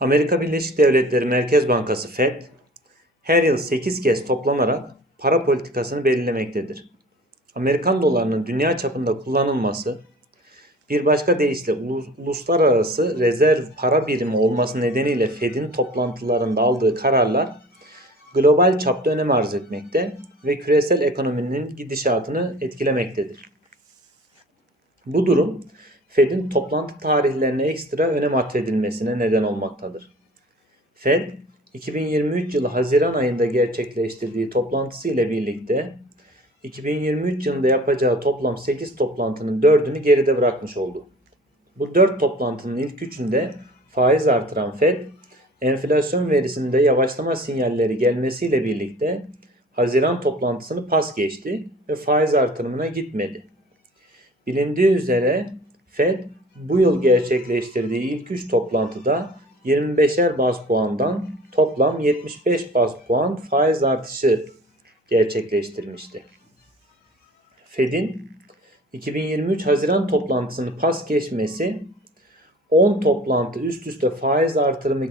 Amerika Birleşik Devletleri Merkez Bankası Fed her yıl 8 kez toplanarak para politikasını belirlemektedir. Amerikan dolarının dünya çapında kullanılması, bir başka deyişle ulus- uluslararası rezerv para birimi olması nedeniyle Fed'in toplantılarında aldığı kararlar global çapta önem arz etmekte ve küresel ekonominin gidişatını etkilemektedir. Bu durum Fed'in toplantı tarihlerine ekstra önem atfedilmesine neden olmaktadır. Fed 2023 yılı Haziran ayında gerçekleştirdiği toplantısı ile birlikte 2023 yılında yapacağı toplam 8 toplantının 4'ünü geride bırakmış oldu. Bu 4 toplantının ilk üçünde faiz artıran Fed, enflasyon verisinde yavaşlama sinyalleri gelmesiyle birlikte Haziran toplantısını pas geçti ve faiz artırımına gitmedi. Bilindiği üzere Fed bu yıl gerçekleştirdiği ilk 3 toplantıda 25'er bas puandan toplam 75 bas puan faiz artışı gerçekleştirmişti. Fed'in 2023 Haziran toplantısını pas geçmesi 10 toplantı üst üste faiz artırımı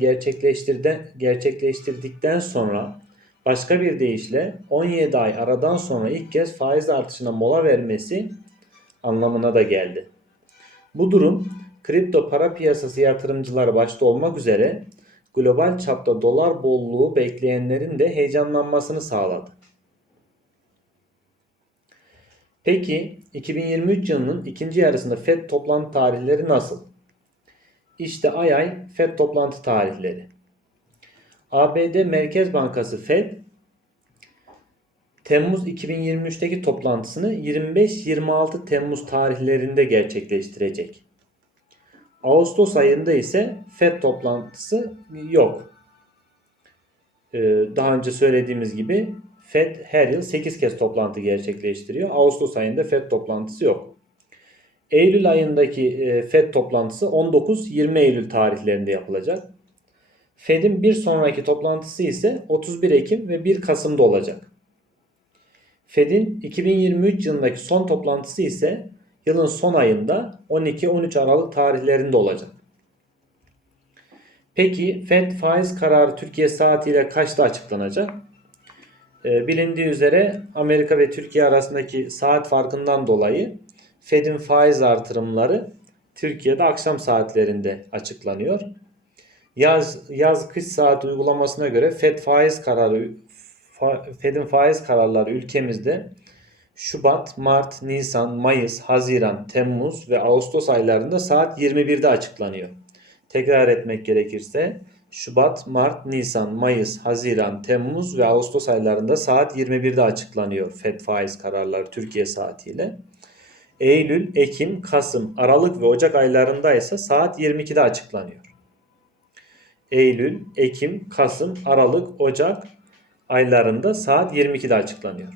gerçekleştirdikten sonra başka bir deyişle 17 ay aradan sonra ilk kez faiz artışına mola vermesi anlamına da geldi. Bu durum kripto para piyasası yatırımcıları başta olmak üzere global çapta dolar bolluğu bekleyenlerin de heyecanlanmasını sağladı. Peki 2023 yılının ikinci yarısında FED toplantı tarihleri nasıl? İşte ay ay FED toplantı tarihleri. ABD Merkez Bankası FED Temmuz 2023'teki toplantısını 25-26 Temmuz tarihlerinde gerçekleştirecek. Ağustos ayında ise FED toplantısı yok. Ee, daha önce söylediğimiz gibi FED her yıl 8 kez toplantı gerçekleştiriyor. Ağustos ayında FED toplantısı yok. Eylül ayındaki e, FED toplantısı 19-20 Eylül tarihlerinde yapılacak. FED'in bir sonraki toplantısı ise 31 Ekim ve 1 Kasım'da olacak. Fed'in 2023 yılındaki son toplantısı ise yılın son ayında 12-13 Aralık tarihlerinde olacak. Peki Fed faiz kararı Türkiye saatiyle kaçta açıklanacak? Ee, bilindiği üzere Amerika ve Türkiye arasındaki saat farkından dolayı Fed'in faiz artırımları Türkiye'de akşam saatlerinde açıklanıyor. Yaz yaz kış saat uygulamasına göre Fed faiz kararı Fed'in faiz kararları ülkemizde Şubat, Mart, Nisan, Mayıs, Haziran, Temmuz ve Ağustos aylarında saat 21'de açıklanıyor. Tekrar etmek gerekirse Şubat, Mart, Nisan, Mayıs, Haziran, Temmuz ve Ağustos aylarında saat 21'de açıklanıyor Fed faiz kararları Türkiye saatiyle. Eylül, Ekim, Kasım, Aralık ve Ocak aylarında ise saat 22'de açıklanıyor. Eylül, Ekim, Kasım, Aralık, Ocak aylarında saat 22'de açıklanıyor.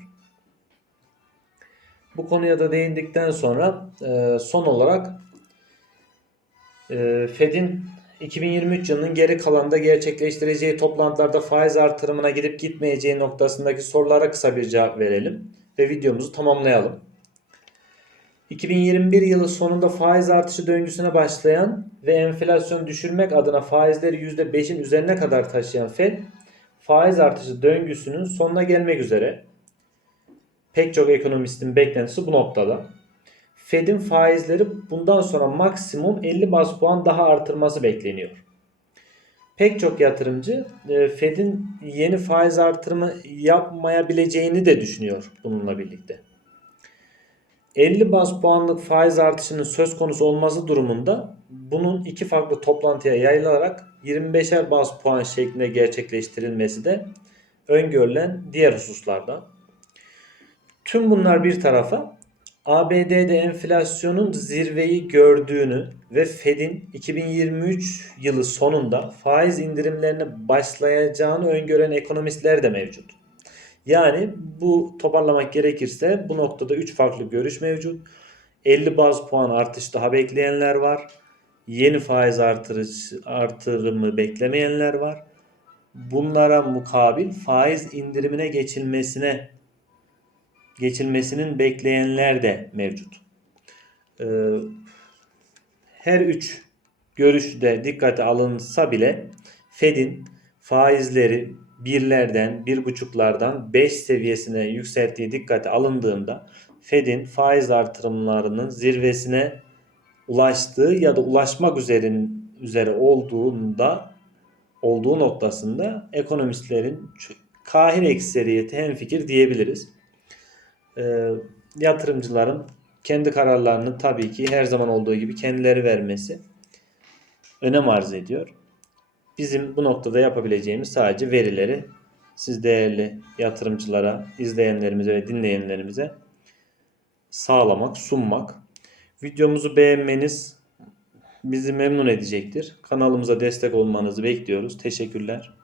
Bu konuya da değindikten sonra e, son olarak e, Fed'in 2023 yılının geri kalanında gerçekleştireceği toplantılarda faiz artırımına gidip gitmeyeceği noktasındaki sorulara kısa bir cevap verelim ve videomuzu tamamlayalım. 2021 yılı sonunda faiz artışı döngüsüne başlayan ve enflasyon düşürmek adına faizleri %5'in üzerine kadar taşıyan Fed, faiz artışı döngüsünün sonuna gelmek üzere. Pek çok ekonomistin beklentisi bu noktada. Fed'in faizleri bundan sonra maksimum 50 bas puan daha artırması bekleniyor. Pek çok yatırımcı e, Fed'in yeni faiz artırımı yapmayabileceğini de düşünüyor bununla birlikte. 50 bas puanlık faiz artışının söz konusu olması durumunda bunun iki farklı toplantıya yayılarak 25'er bas puan şeklinde gerçekleştirilmesi de öngörülen diğer hususlarda. Tüm bunlar bir tarafa ABD'de enflasyonun zirveyi gördüğünü ve Fed'in 2023 yılı sonunda faiz indirimlerine başlayacağını öngören ekonomistler de mevcut. Yani bu toparlamak gerekirse bu noktada 3 farklı görüş mevcut. 50 baz puan artış daha bekleyenler var. Yeni faiz artırış, artırımı beklemeyenler var. Bunlara mukabil faiz indirimine geçilmesine geçilmesinin bekleyenler de mevcut. Ee, her üç görüşü de dikkate alınsa bile Fed'in faizleri birlerden, bir buçuklardan 5 seviyesine yükselttiği dikkate alındığında Fed'in faiz artırımlarının zirvesine ulaştığı ya da ulaşmak üzerin, üzere olduğunda olduğu noktasında ekonomistlerin kahir ekseriyeti hemfikir diyebiliriz. Ee, yatırımcıların kendi kararlarını tabii ki her zaman olduğu gibi kendileri vermesi önem arz ediyor. Bizim bu noktada yapabileceğimiz sadece verileri siz değerli yatırımcılara, izleyenlerimize ve dinleyenlerimize sağlamak, sunmak. Videomuzu beğenmeniz bizi memnun edecektir. Kanalımıza destek olmanızı bekliyoruz. Teşekkürler.